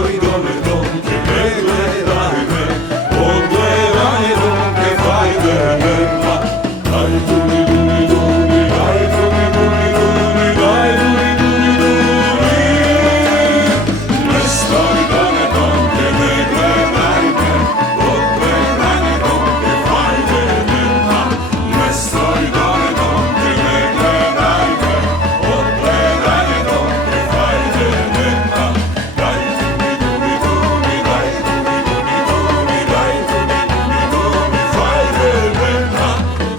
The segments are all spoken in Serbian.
stoj dole domke, ne gledaj me, pogledaj domke, fajde nema. Daj duli duli duli, daj duli duli duli, daj duli duli duli. Ne stoj dole domke, ne gledaj me, pogledaj domke, fajde nema. Ne stoj dole domke, ne gledaj me, pogledaj domke, fajde nema. Daj duli duli duli, daj duli duli duli, daj duli duli duli, fajde nema.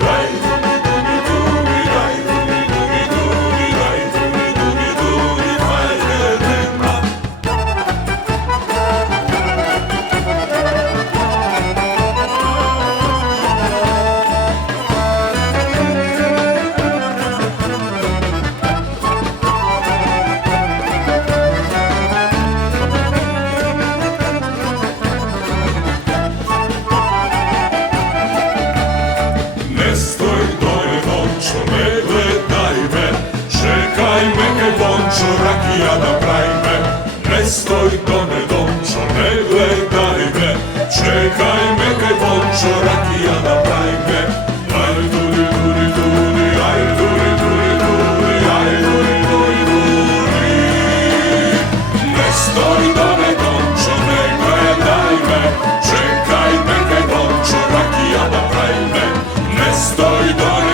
Daj duli duli duli, daj duli duli duli, daj duli duli duli, fajde nema. Ne stoj dole Dončo, ne gledaj me, čekaj me kaj Dončo, rakija napravi me. Ne stoj dole Dončo, ne gledaj me, čekaj me kaj Dončo, rakija napravi me. Aj duri duri duri, aj duri duri duri, aj duri duri duri. Ne stoj dole Dončo, ne gledaj me, čekaj me kaj Dončo, rakija napravi me. Ne stoj dole